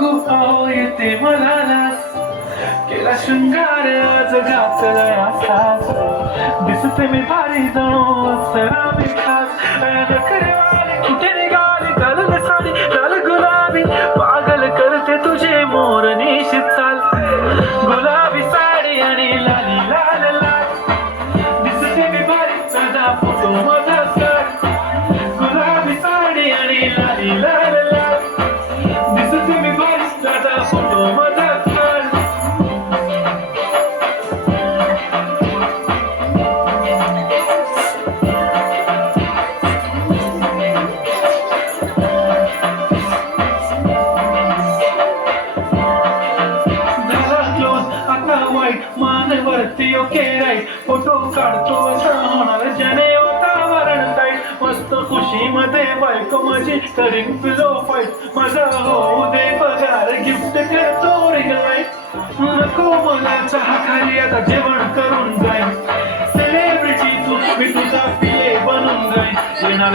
नका बघू येते मला लाज केला शृंगार आज असाच दिसते मी भारी जाणो सरा मी खास. नखरेवाली कुठे निघाली? घालून साडी लाल गुलाबी. पागल करते तुझे मोर निशित चाल गुलाबी साडी आणि लाली लाल लाल. दिसते मी भारी सदा फोटो मजा सर गुलाबी साडी आणि लाली लाल लाल. वाईट मानवरती ओके राईट फोटो काढतो असं होणार ज्याने वातावरण टाईट मस्त खुशी मध्ये बायको माझी करीन पिलो फाईट माझा होऊ दे पगार गिफ्ट करतो रिंग लाइट नको मला चहा खाली आता जेवण करून जाईन सेलिब्रिटी तू मी तुझा पिये बनून जाईन येणार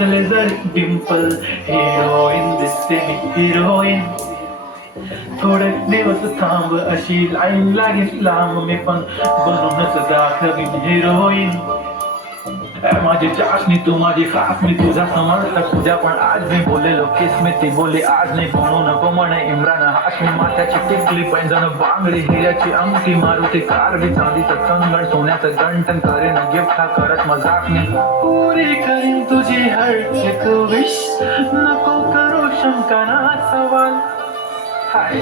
नसले जरी डिंपल हिरोईन दिसते हिरोईन थोडे दिवस थांब अशी लाईन लागेल लांब. मी पण बनूनच दाखवीन हिरोईन माझी चाशनी तू माझी खास मी तुझा समर्थक तुझ्या पण आज मी बोललेलो केस मी ती बोले आज नाही म्हणू नको म्हणे इम्रान. हाशमी माथ्याची टिकली पैंजण बांगडी हिऱ्याची अंगठी मारुती कारवी चांदीचं कंगण सोन्याचं गंटन करेन गिफ्ट हा करत मजाक मी. पुरी करीन तुझी हर एक विश नको करू शंका ना सवाल. हाय